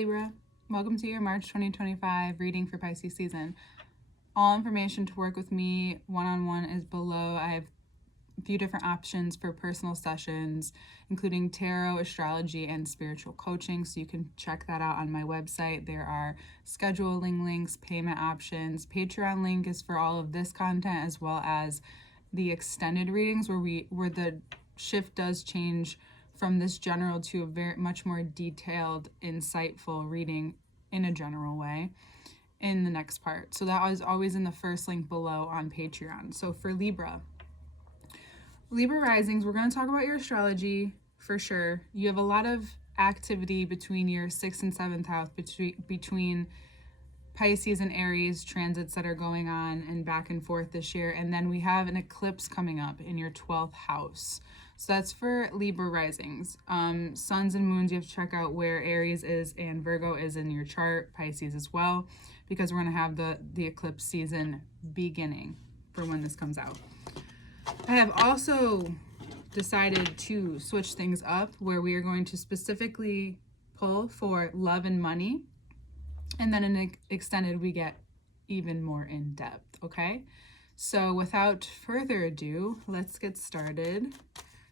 Libra. Welcome to your March 2025 reading for Pisces season. All information to work with me one-on-one is below. I have a few different options for personal sessions, including tarot, astrology, and spiritual coaching. So you can check that out on my website. There are scheduling links, payment options. Patreon link is for all of this content, as well as the extended readings where the shift does change from this general to a very much more detailed, insightful reading in a general way in the next part. So that was always in the first link below on Patreon. So for Libra risings, we're going to talk about your astrology for sure. You have a lot of activity between your 6th and 7th house, between Pisces and Aries transits that are going on and back and forth this year. And then we have an eclipse coming up in your 12th house. So that's for Libra risings. Suns and moons, you have to check out where Aries is and Virgo is in your chart, Pisces as well, because we're going to have the eclipse season beginning for when this comes out. I have also decided to switch things up where we are going to specifically pull for love and money. And then in extended, we get even more in depth, okay? So without further ado, let's get started.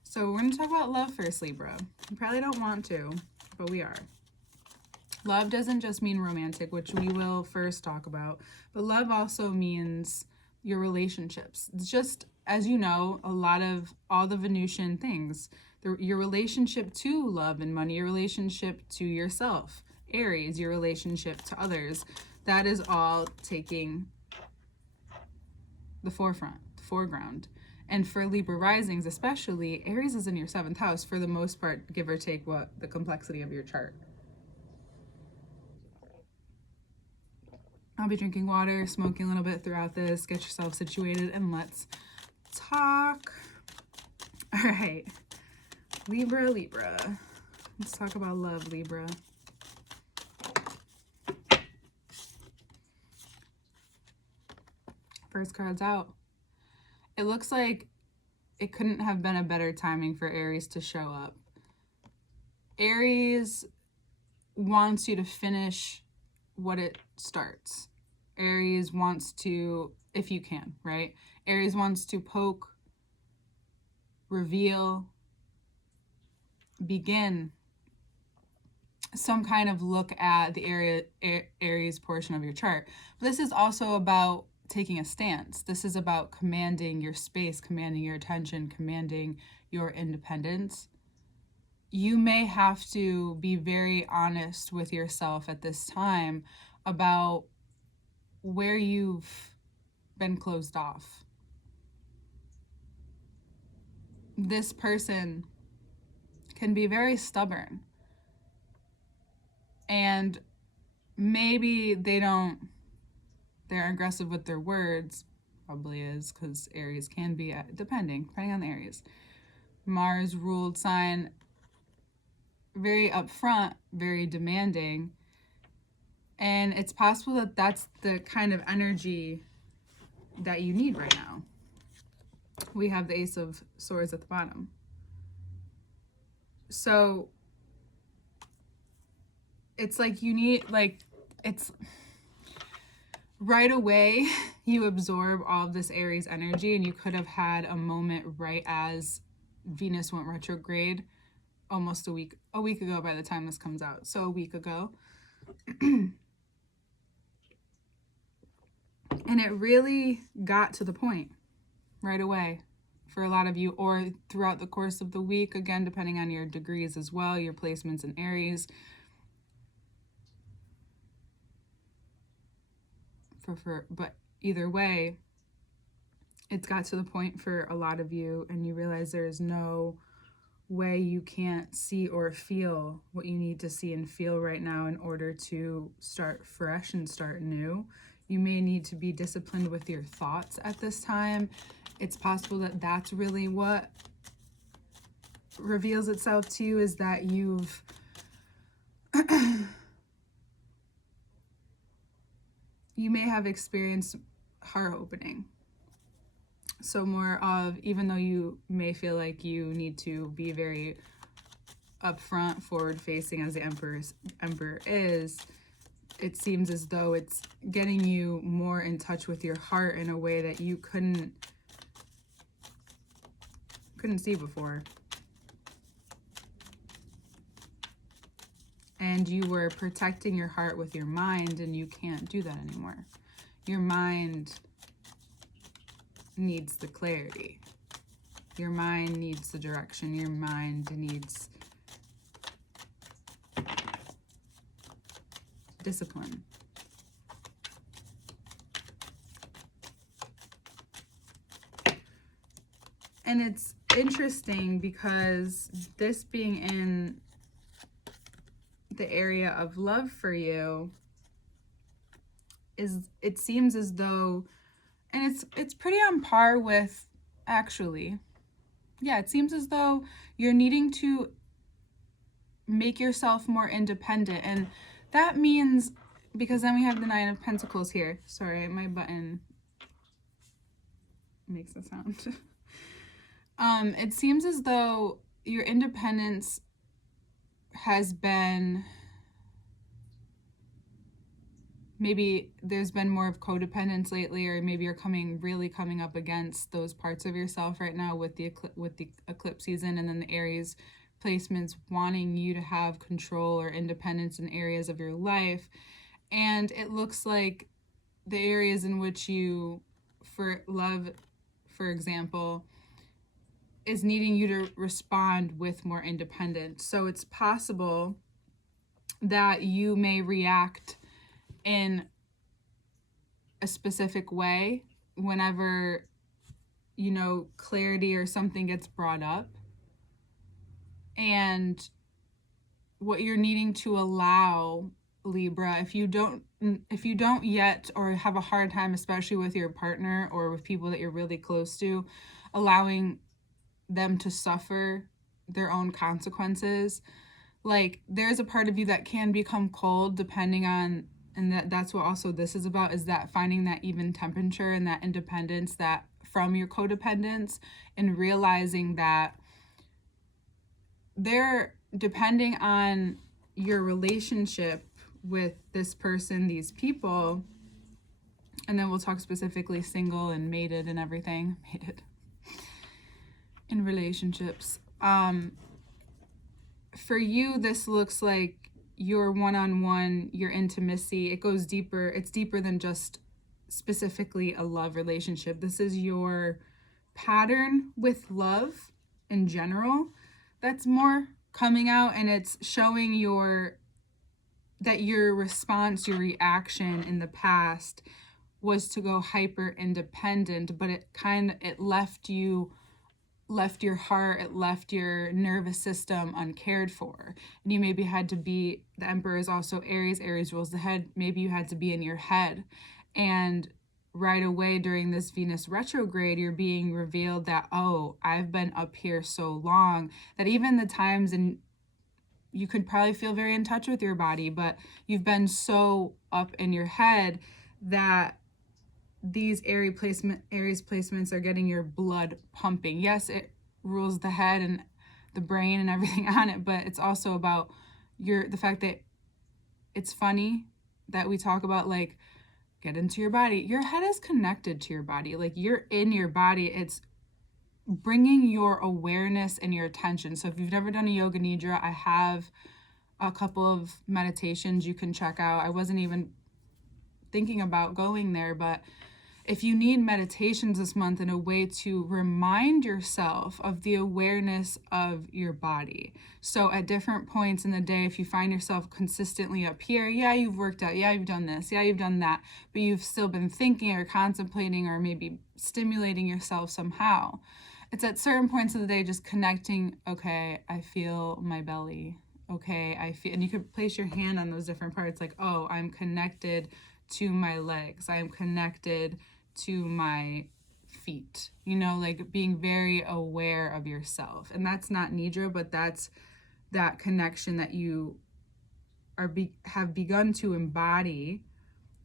So we're going to talk about love first, Libra. You probably don't want to, but we are. Love doesn't just mean romantic, which we will first talk about, but love also means your relationships. It's just, as you know, a lot of all the Venusian things, your relationship to love and money, your relationship to yourself, Aries, your relationship to others, that is all taking the foreground. And for Libra risings especially, Aries is in your 7th house for the most part, give or take what the complexity of your chart. I'll be drinking water, smoking a little bit throughout this. Get yourself situated and let's talk. All right, Libra. Let's talk about love, Libra. First card's out. It looks like it couldn't have been a better timing for Aries to show up. Aries wants you to finish what it starts. Aries wants to, if you can, right? Aries wants to poke, reveal, begin some kind of look at the Aries portion of your chart. But this is also about taking a stance. This is about commanding your space, commanding your attention, commanding your independence. You may have to be very honest with yourself at this time about where you've been closed off. This person can be very stubborn, and maybe they're aggressive with their words, probably is, because Aries can be, depending on the Aries. Mars ruled sign, very upfront, very demanding, and it's possible that that's the kind of energy that you need right now. We have the Ace of Swords at the bottom. So it's like you need, it's right away you absorb all of this Aries energy, and you could have had a moment right as Venus went retrograde almost a week ago by the time this comes out. So a week ago. And it really got to the point right away for a lot of you, or throughout the course of the week, again, depending on your degrees as well, your placements in Aries. But either way, it's got to the point for a lot of you, and you realize there is no way you can't see or feel what you need to see and feel right now in order to start fresh and start new. You may need to be disciplined with your thoughts at this time. It's possible that that's really what reveals itself to you, is that you've you may have experienced heart opening. So more of, even though you may feel like you need to be very up front, forward facing as the emperor is, it seems as though it's getting you more in touch with your heart in a way that you couldn't see before. And you were protecting your heart with your mind, and you can't do that anymore. Your mind needs the clarity. Your mind needs the direction. Your mind needs discipline. And it's interesting because this being in the area of love for you is, it seems as though, and it's pretty on par with, actually, yeah, it seems as though you're needing to make yourself more independent. And that means, because then we have the Nine of Pentacles here. Sorry, my button makes a sound. It seems as though your independence has been, maybe there's been more of codependence lately, or maybe you're really coming up against those parts of yourself right now with the eclipse season, and then the Aries placements wanting you to have control or independence in areas of your life. And it looks like the areas in which you, for love, for example, is needing you to respond with more independence. So it's possible that you may react in a specific way whenever, you know, clarity or something gets brought up. And what you're needing to allow, Libra, if you don't yet, or have a hard time, especially with your partner or with people that you're really close to, allowing them to suffer their own consequences, like, there's a part of you that can become cold depending on, and that's what also this is about, is that finding that even temperature and that independence that from your codependence, and realizing that they're, depending on your relationship with this person, these people, and then we'll talk specifically single and mated and everything, mated in relationships. For you, this looks like your one-on-one, your intimacy. It goes deeper. It's deeper than just specifically a love relationship. This is your pattern with love in general that's more coming out, and it's showing that your response, your reaction in the past was to go hyper independent, but it left your heart, it left your nervous system uncared for. And you maybe had to be, the Emperor is also Aries rules the head, maybe you had to be in your head. And right away during this Venus retrograde, you're being revealed that, oh, I've been up here so long, that even the times, and you could probably feel very in touch with your body, but you've been so up in your head that these Aries placements are getting your blood pumping. Yes, it rules the head and the brain and everything on it, but it's also about the fact that it's funny that we talk about, like, get into your body. Your head is connected to your body. Like, you're in your body. It's bringing your awareness and your attention. So if you've never done a yoga nidra, I have a couple of meditations you can check out. I wasn't even thinking about going there, but if you need meditations this month in a way to remind yourself of the awareness of your body. So at different points in the day, if you find yourself consistently up here, yeah, you've worked out, yeah, you've done this, yeah, you've done that, but you've still been thinking or contemplating or maybe stimulating yourself somehow. It's at certain points of the day just connecting, okay, I feel my belly. Okay, I feel, and you could place your hand on those different parts, like, oh, I'm connected to my legs. I am connected to my feet, you know, like being very aware of yourself. And that's not nidra, but that's that connection that you have begun to embody,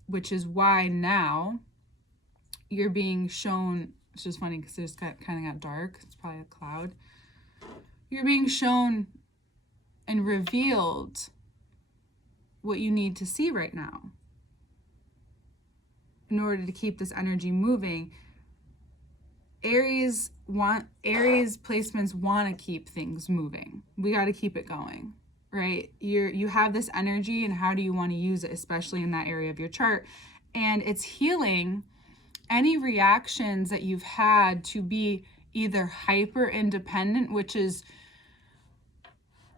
which is why now you're being shown. It's just funny because it just kind of got dark. It's probably a cloud. You're being shown and revealed what you need to see right now in order to keep this energy moving. Aries placements want to keep things moving. We got to keep it going, right? You have this energy, and how do you want to use it, especially in that area of your chart? And it's healing any reactions that you've had to be either hyper independent, which is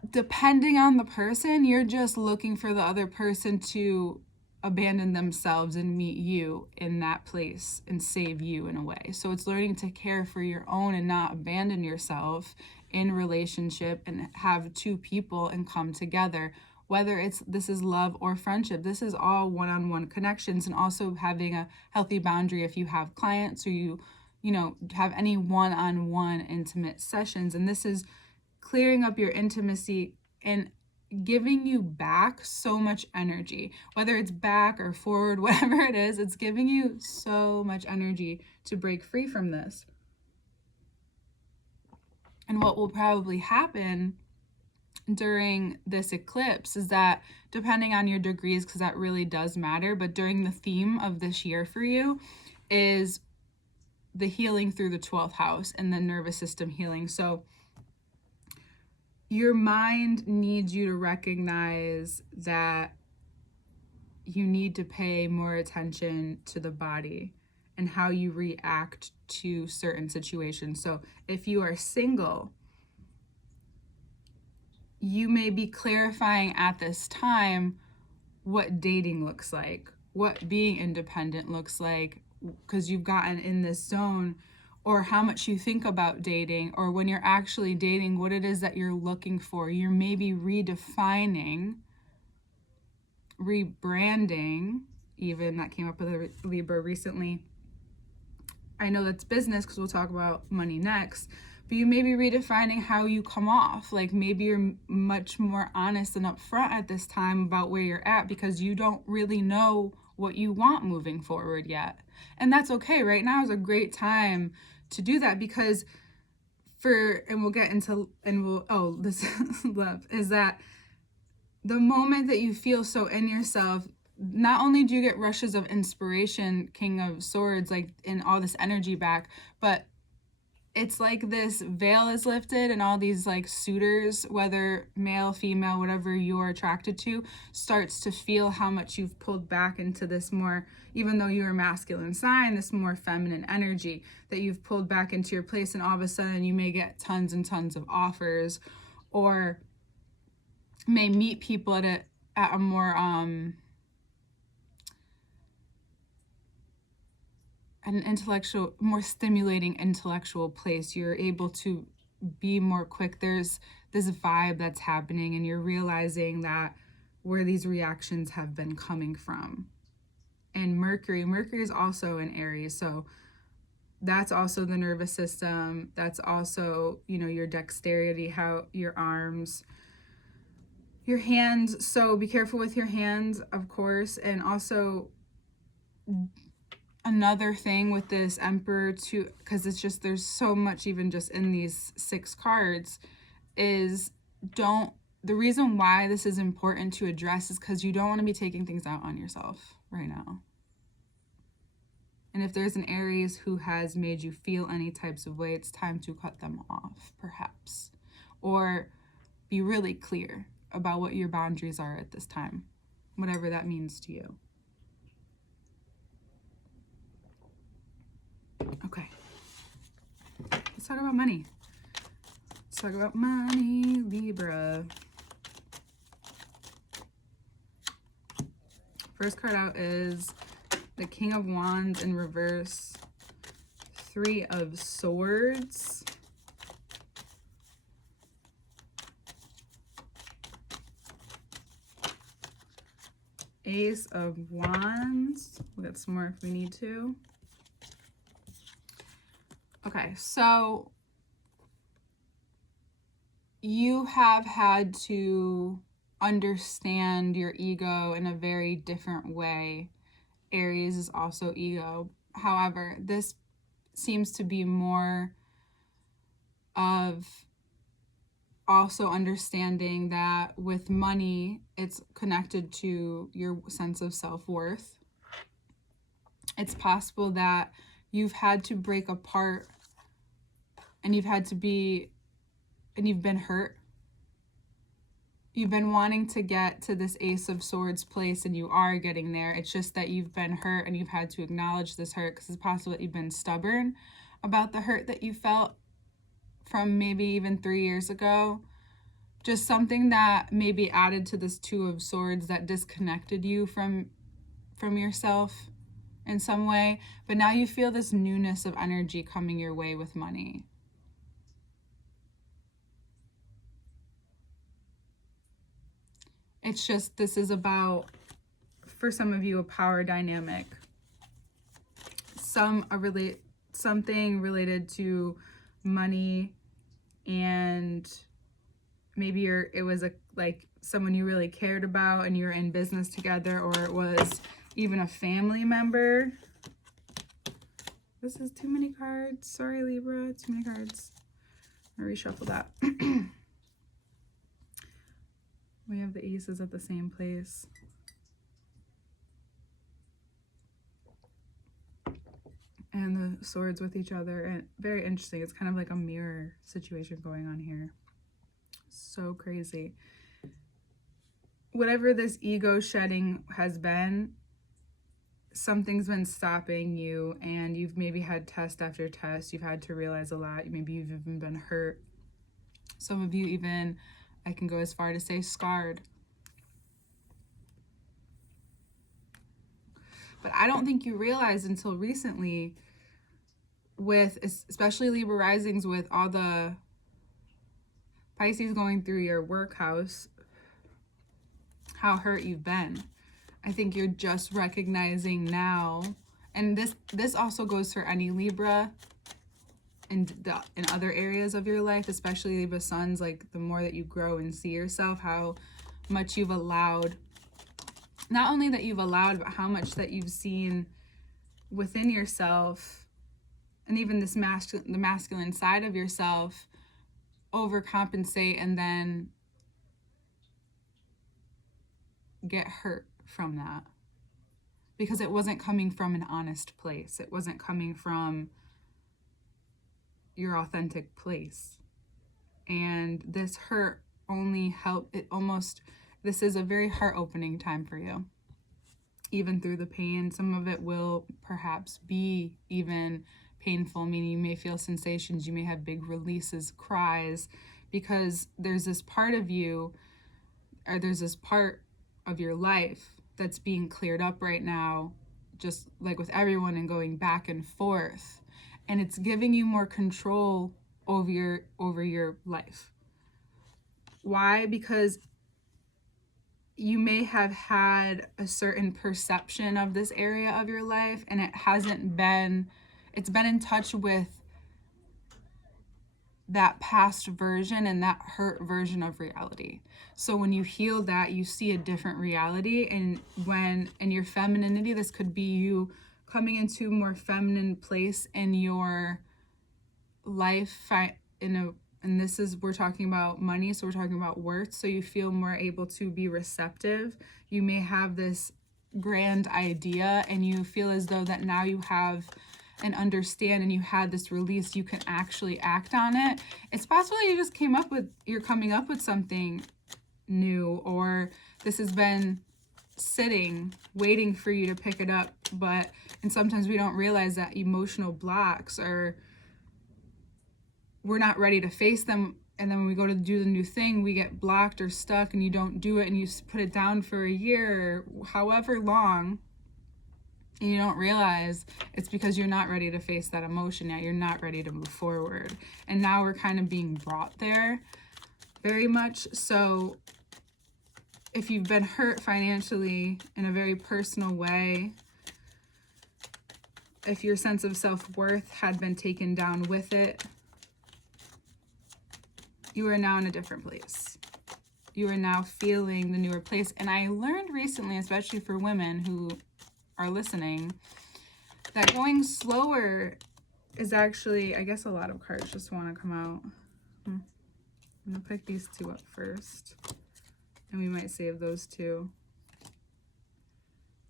depending on the person, you're just looking for the other person to abandon themselves and meet you in that place and save you in a way. So it's learning to care for your own and not abandon yourself in relationship and have two people and come together. Whether this is love or friendship, this is all one-on-one connections, and also having a healthy boundary if you have clients or you have any one-on-one intimate sessions. And this is clearing up your intimacy and giving you back so much energy, whether it's back or forward, whatever it is, it's giving you so much energy to break free from this. And what will probably happen during this eclipse is that, depending on your degrees, because that really does matter, but during the theme of this year for you is the healing through the 12th house and the nervous system healing. So your mind needs you to recognize that you need to pay more attention to the body and how you react to certain situations. So if you are single, you may be clarifying at this time what dating looks like, what being independent looks like, because you've gotten in this zone, or how much you think about dating, or when you're actually dating, what it is that you're looking for. You're maybe redefining, rebranding, even that came up with a Libra recently. I know that's business because we'll talk about money next, but you may be redefining how you come off. Like maybe you're much more honest and upfront at this time about where you're at because you don't really know what you want moving forward yet. And that's okay. Right now is a great time to do that because this love is that the moment that you feel so in yourself, not only do you get rushes of inspiration, King of Swords, like in all this energy back, but it's like this veil is lifted and all these like suitors, whether male, female, whatever you're attracted to, starts to feel how much you've pulled back into this more, even though you're a masculine sign, this more feminine energy that you've pulled back into your place. And all of a sudden you may get tons and tons of offers, or may meet people at a more an intellectual, more stimulating intellectual place. You're able to be more quick. There's this vibe that's happening, and you're realizing that where these reactions have been coming from. And Mercury is also in Aries, so that's also the nervous system. That's also, your dexterity, how your arms, your hands. So be careful with your hands, of course. And also another thing with this Emperor too, because it's just, there's so much even just in these 6 cards, is the reason why this is important to address is because you don't want to be taking things out on yourself right now. And if there's an Aries who has made you feel any types of way, it's time to cut them off, perhaps. Or be really clear about what your boundaries are at this time, whatever that means to you. Okay, let's talk about money. Let's talk about money, Libra. First card out is the King of Wands in reverse, 3 of Swords, Ace of Wands. We'll get some more if we need to. Okay, so you have had to understand your ego in a very different way. Aries is also ego. However, this seems to be more of also understanding that with money, it's connected to your sense of self-worth. It's possible that you've had to break apart and you've been hurt. You've been wanting to get to this Ace of Swords place, and you are getting there. It's just that you've been hurt and you've had to acknowledge this hurt, because it's possible that you've been stubborn about the hurt that you felt from maybe even 3 years ago. Just something that maybe added to this Two of Swords that disconnected you from yourself in some way. But now you feel this newness of energy coming your way with money. It's just, this is about, for some of you, a power dynamic. Something related to money, and maybe it was like someone you really cared about and you're in business together, or it was even a family member. This is too many cards. Sorry, Libra, too many cards. I'm gonna reshuffle that. We have the aces at the same place. And the swords with each other. And very interesting. It's kind of like a mirror situation going on here. So crazy. Whatever this ego shedding has been, something's been stopping you, and you've maybe had test after test. You've had to realize a lot. Maybe you've even been hurt. Some of you even, I can go as far to say, scarred. But I don't think you realized until recently, with especially Libra risings, with all the Pisces going through your work house, how hurt you've been. I think you're just recognizing now, and this also goes for any Libra in other areas of your life, especially Libra suns. Like, the more that you grow and see yourself, how much you've allowed, not only that you've allowed, but how much that you've seen within yourself, and even this the masculine side of yourself overcompensate and then get hurt from that, because it wasn't coming from an honest place. It wasn't coming from your authentic place. And this hurt only helped it almost, this is a very heart-opening time for you. Even through the pain, some of it will perhaps be even painful, meaning you may feel sensations, you may have big releases, cries, because there's this part of you, or there's this part of your life that's being cleared up right now, just like with everyone, and going back and forth, and it's giving you more control over your life. Why? Because you may have had a certain perception of this area of your life, and it's been in touch with that past version and that hurt version of reality. So when you heal that, you see a different reality. And when in your femininity, this could be you coming into a more feminine place in your life, and this is, we're talking about money, so we're talking about worth. So you feel more able to be receptive. You may have this grand idea, and you feel as though that now you have and understand, and you had this release, you can actually act on it. It's possible you're coming up with something new, or this has been sitting, waiting for you to pick it up. And sometimes we don't realize that emotional blocks we're not ready to face them. And then when we go to do the new thing, we get blocked or stuck, and you don't do it, and you put it down for a year, or however long, and you don't realize it's because you're not ready to face that emotion yet. You're not ready to move forward. And now we're kind of being brought there very much. So if you've been hurt financially in a very personal way, if your sense of self-worth had been taken down with it, you are now in a different place. You are now feeling the newer place. And I learned recently, especially for women who are listening, that going slower is actually, I guess a lot of cards just want to come out. I'm going to pick these two up first. And we might save those two.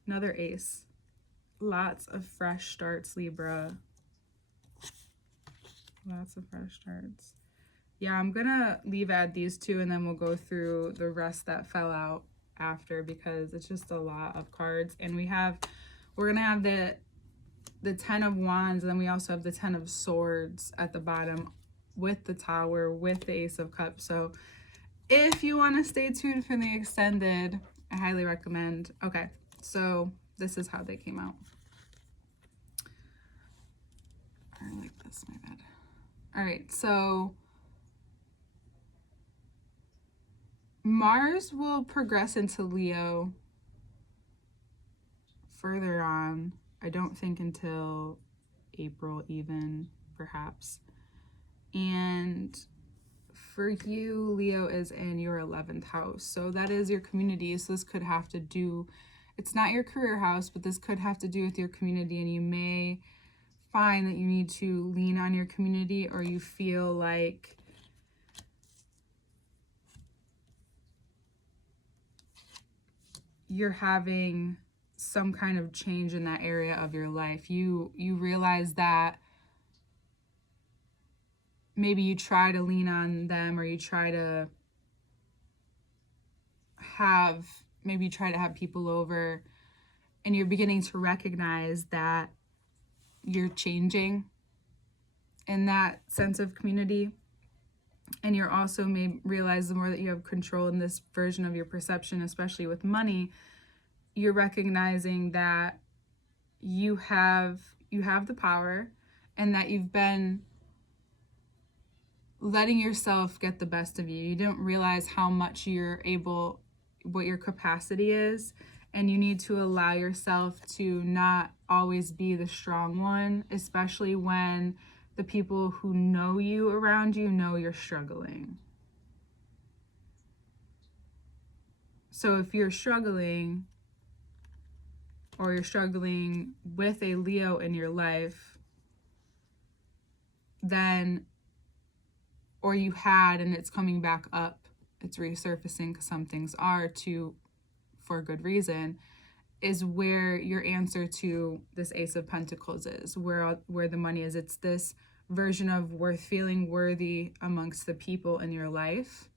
Another ace. Lots of fresh starts, Libra. Lots of fresh starts. Yeah, I'm going to leave at these two, and then we'll go through the rest that fell out after, because it's just a lot of cards. And we're going to have the 10 of Wands, and then we also have the 10 of Swords at the bottom with the Tower, with the Ace of Cups. So if you want to stay tuned for the extended, I highly recommend. Okay, so this is how they came out. I like this, my bad. All right, so Mars will progress into Leo further on. I don't think until April even, perhaps. And for you, Leo is in your 11th house. So that is your community. So this could have to do, it's not your career house, but this could have to do with your community. And you may find that you need to lean on your community, or you feel like you're having some kind of change in that area of your life. You realize that maybe you try to lean on them, or you try to have people over, and you're beginning to recognize that you're changing in that sense of community. And you're also may realize the more that you have control in this version of your perception, especially with money, you're recognizing that you have the power, and that you've been letting yourself get the best of you. You don't realize how much you're able, what your capacity is, and you need to allow yourself to not always be the strong one, especially when the people who know you around you know you're struggling. So if you're struggling, or you're struggling with a Leo in your life, then, or you had and it's coming back up, it's resurfacing, because some things are for a good reason, is where your answer to this Ace of Pentacles is, where the money is. It's this version of feeling worthy amongst the people in your life,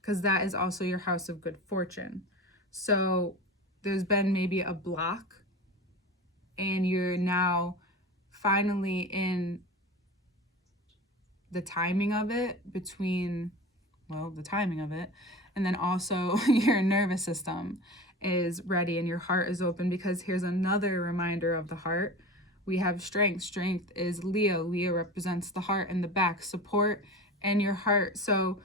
because that is also your house of good fortune. So there's been maybe a block, and you're now finally in the timing of it, and then also your nervous system is ready and your heart is open, because here's another reminder of the heart. We have strength. Strength is Leo. Leo represents the heart and the back, support and your heart. So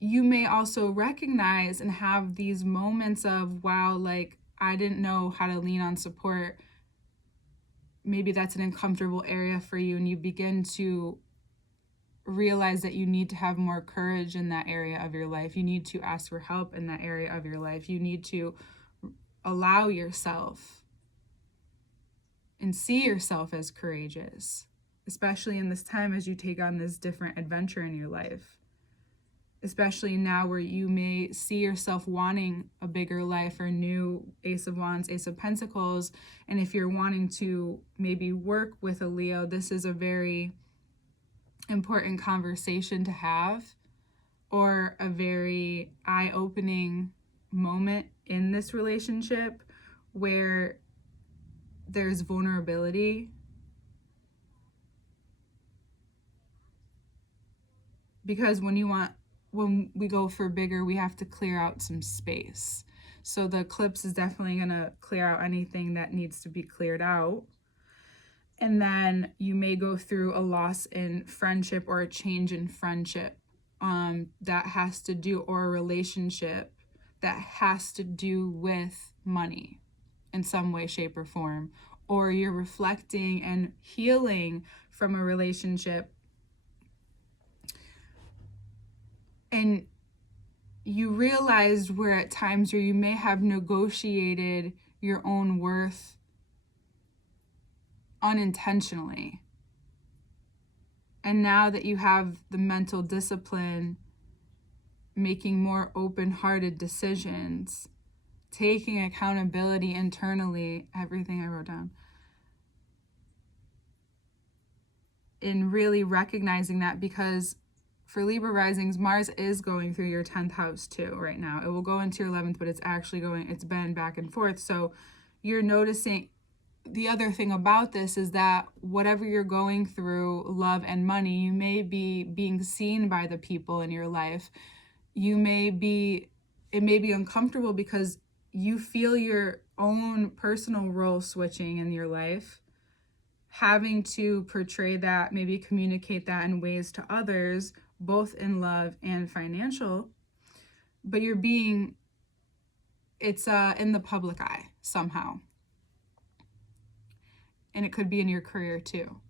you may also recognize and have these moments of, wow, like, I didn't know how to lean on support. Maybe that's an uncomfortable area for you, and you begin to realize that you need to have more courage in that area of your life. You need to ask for help in that area of your life. You need to allow yourself and see yourself as courageous, especially in this time as you take on this different adventure in your life. Especially now where you may see yourself wanting a bigger life, or new Ace of Wands, Ace of Pentacles. And if you're wanting to maybe work with a Leo, this is a very important conversation to have, or a very eye-opening moment in this relationship where there's vulnerability. Because when we go for bigger, we have to clear out some space. So the eclipse is definitely going to clear out anything that needs to be cleared out. And then you may go through a loss in friendship, or a change in friendship that has to do, or a relationship that has to do with money in some way, shape, or form. Or you're reflecting and healing from a relationship, and you realized where at times where you may have negotiated your own worth unintentionally. And now that you have the mental discipline, making more open-hearted decisions, taking accountability internally, everything I wrote down, and really recognizing that, because for Libra risings, Mars is going through your 10th house too right now. It will go into your 11th, but it's been back and forth. So you're noticing, the other thing about this is that whatever you're going through, love and money, you may be being seen by the people in your life. It may be uncomfortable because you feel your own personal role switching in your life, having to portray that, maybe communicate that in ways to others, both in love and financial, but it's in the public eye somehow. And it could be in your career too.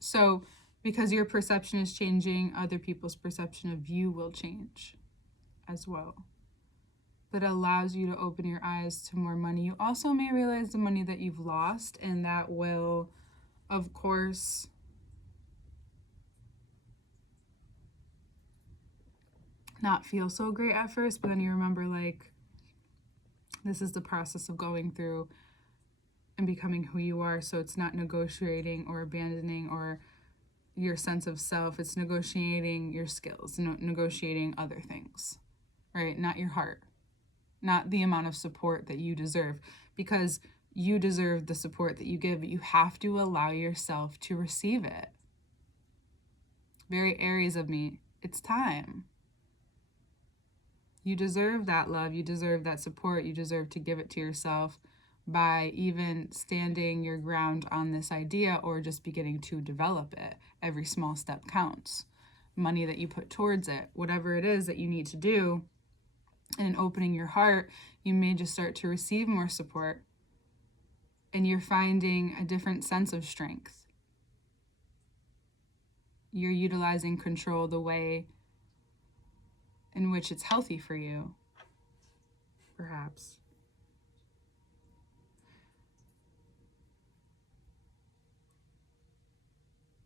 So because your perception is changing, other people's perception of you will change as well. That allows you to open your eyes to more money. You also may realize the money that you've lost, and that will, of course, not feel so great at first, but then you remember, like, this is the process of going through and becoming who you are. So it's not negotiating or abandoning or your sense of self. It's negotiating your skills, negotiating other things, right? Not your heart, not the amount of support that you deserve, because you deserve the support that you give, but you have to allow yourself to receive it. Very Aries of me, it's time. You deserve that love. You deserve that support. You deserve to give it to yourself by even standing your ground on this idea or just beginning to develop it. Every small step counts. Money that you put towards it, whatever it is that you need to do, and in opening your heart, you may just start to receive more support, and you're finding a different sense of strength. You're utilizing control the way in which it's healthy for you, perhaps.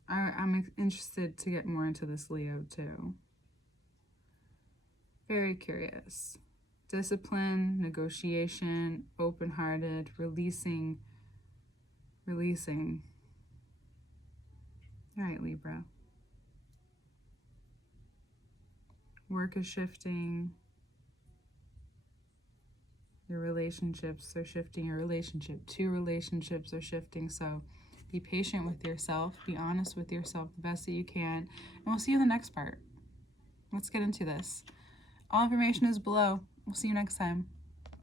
I'm interested to get more into this Leo too. Very curious. Discipline, negotiation, open-hearted, releasing. All right, Libra. Work is shifting. Your relationships are shifting. Your relationship, 2 relationships are shifting. So be patient with yourself. Be honest with yourself the best that you can. And we'll see you in the next part. Let's get into this. All information is below. We'll see you next time.